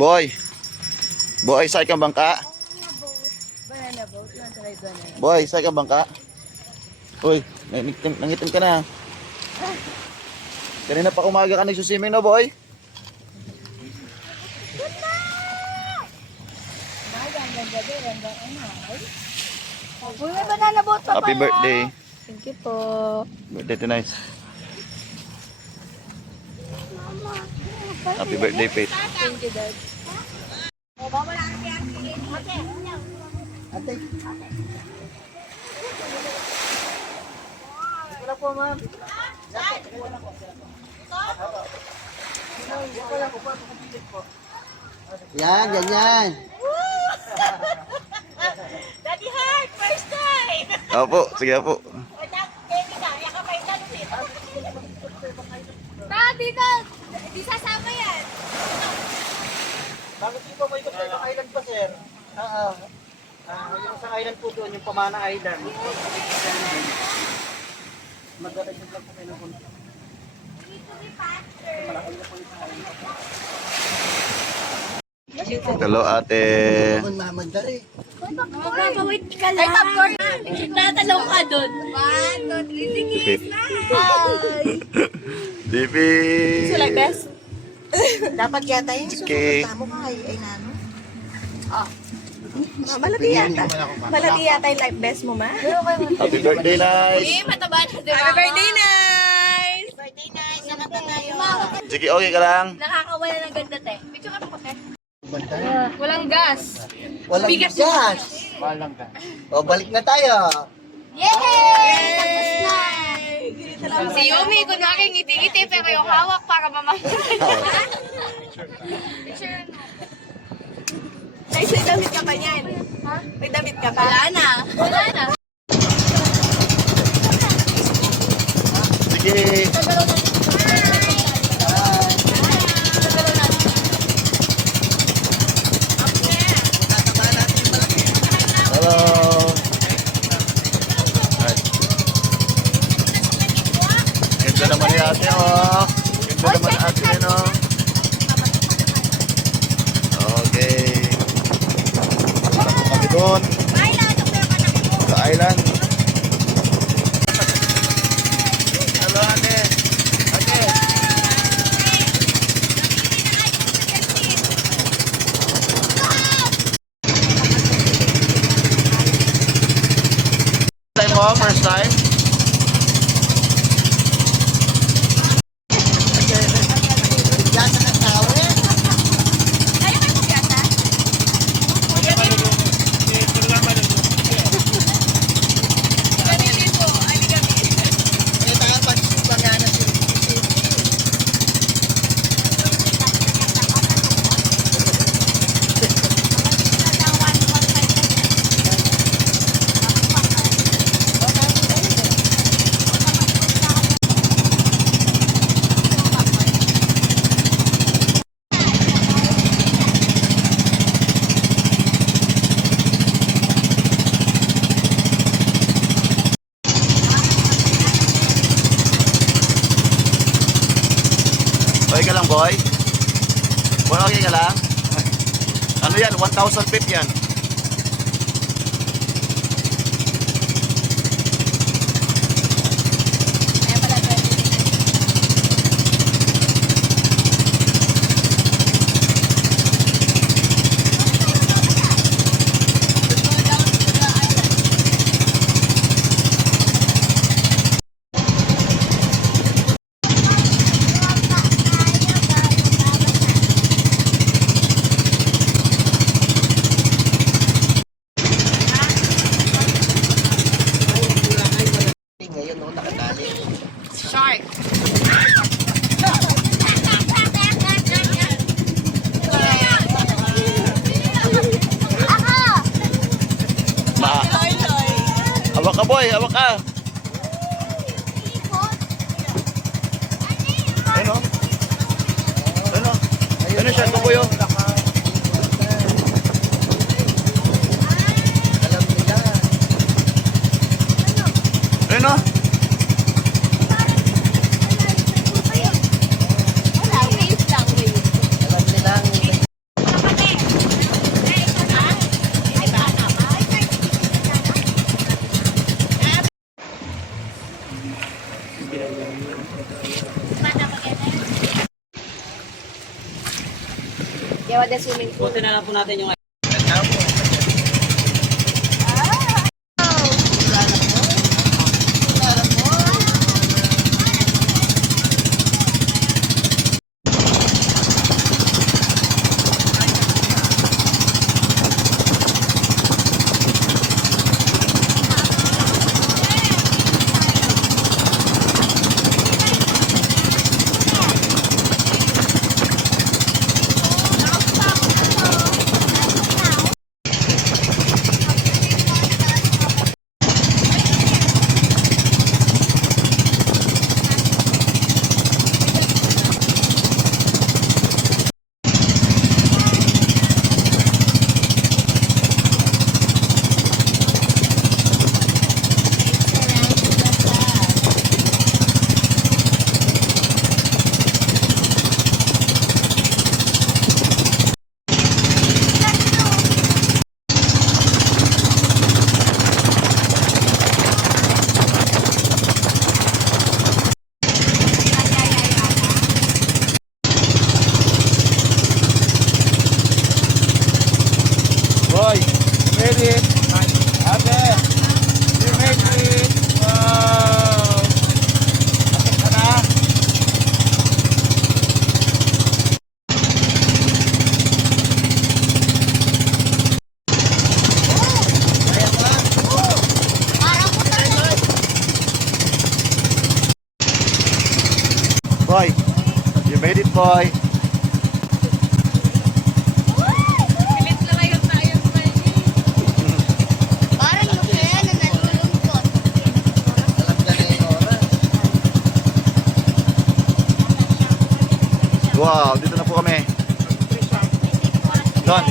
Boy. Boy, sakay kang bangka. Banana boat. You want to ride banana? Boy, sakay kang bangka. Uy, nangitim ka na. Kanina pa umaga ka nagsusimming na, boy. Uy, may banana boat pa Happy pala. birthday. Thank you po. Birthday tonight. Happy birthday, Pete. Thank you, Dad. Ate. Wala po, ma'am. Yan, ganyan. Daddy Heart, first time! Opo, sige po. Dito! Di sasama yan! Bakit di ba may sa ibang island pa, sir? Yung sa island po doon, yung Pamana Island. Magdadagdag lang po kayo ng punta. Hello, ate. Mamagdari. Magpapawait ka lang. Ay, popcorn! Tatalaw ka dun. 1, 2, 3, sige! Bye! Dipi. Sulay, best? Dapat yata yung Okay. susunod mo kay ay nano. Malaki yata. Malaki yata yung life best mo, ma. Happy birthday, nice. Mataba na si Happy birthday, nice! Birthday na, sana na tayo. Sige, okay ka lang. Nakakawala ng ganda, te. Picture ka po, te. Bantay. Walang gas. Walang Bigas. gas. Walang gas. O, balik na tayo. Yay! Si Yumi, kunwari ngiti-ngiti pero yung hawak para mamamatay. Picture mo. Guys, may damit ka pa niyan. Ha? May damit ka pa? Wala na. Wala na. Sige. Hello. Ganda naman ni ate, oh. Ganda naman ate, no? Okay. Takbo kami doon. Sa island. Hello, ate. Ate. Time mo, first time? Bigyan sa kasawa. Ayaw kayo magyasa? Ganito po. Ay, gabi. Eh, tayo pag-subang na si Okay ka lang, boy? Boy, okay ka lang? Ano yan? 1,000 feet yan. ngayon, no, nakadali. Shark. Ma. Hawak ka, boy. Hawak ka. Ano? Ano? Ano siya? Tukoy yun. Alam nila. Ano? Wala, wave lang, wave. Alam nilang Kaya wala swimming pool. Buti na lang po natin yung Boy, you made it. Ate, you made it. Wow. Tapos ka na. Boy, you made it, boy. Parang lukaya na nalulungkot. Alam ka na yung oras. Wow, dito na po kami. Don.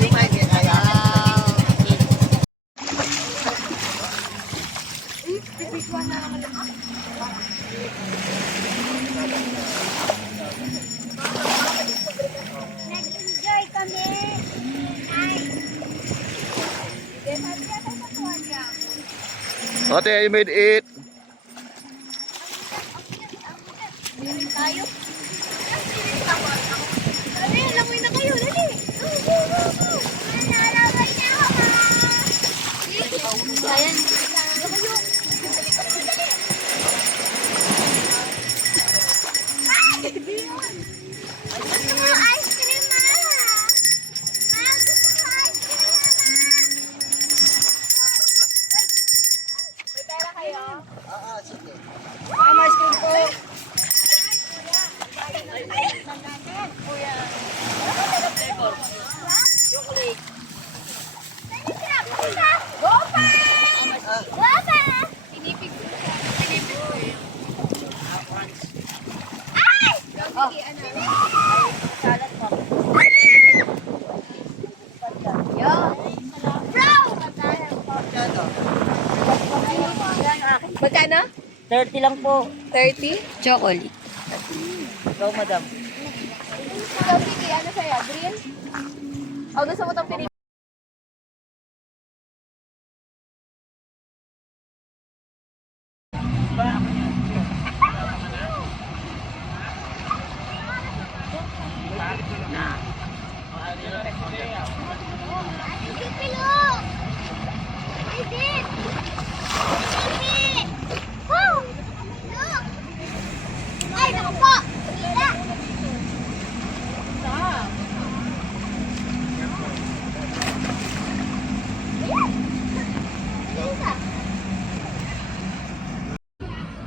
Yung may kaya. Nag-enjoy kami. Ate, you made it. Tayo. Dali, langoy na kayo, dali. Nalaway na ako. Ayan. Gusto mo ice cream, Mama? Mama, gusto mo ice cream, Mama? May pera kayo? Oo, sige. Magkano? 30 lang po. 30? Chocolate. Go, madam. Ikaw, sige, ano sa'yo? Green? O, gusto mo itong pinili? Ay, naku po! Hila!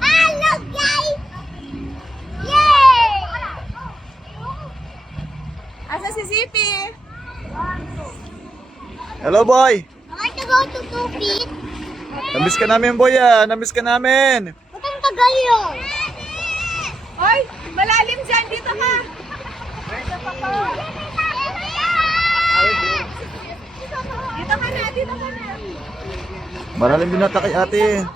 Hello, guys! Yay! Asa si Zippy? Hello, boy. I want to go to 2 feet. Namiss ka namin, boy, ah. Namiss ka namin. Ba't ang tagal yun? Ay, malalim dyan. Dito ka. Dito ka na, dito ka na. Maraling binata kay ate.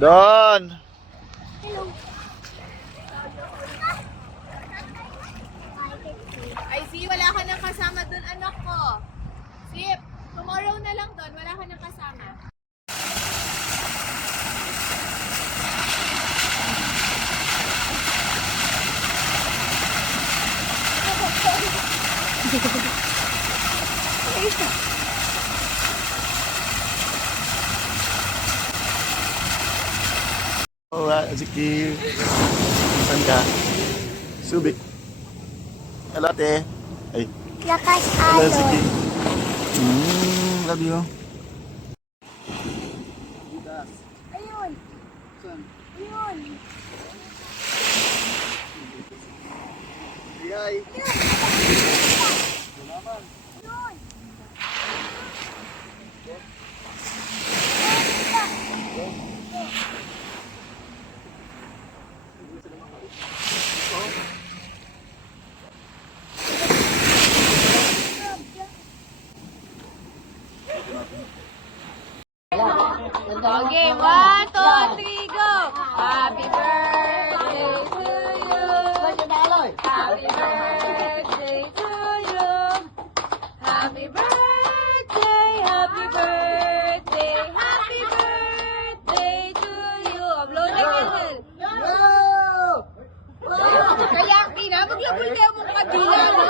Doon. Ay, si, wala ka nang kasama doon, anak ko. Sip, tomorrow na lang doon, wala ka nang kasama. Oh, Ziki. Saan ka? Subic. Hello, ate. Ay. Lakas Hello, alon. Ziki. Love you. Ayun. Ayun. Bigay. Okay, 1, 2, 3, go! Happy birthday to you! Happy birthday to you! Happy birthday, happy birthday, happy birthday to you! Blow the candle! Kaya kinabaglaboy kayo mong kadila, no?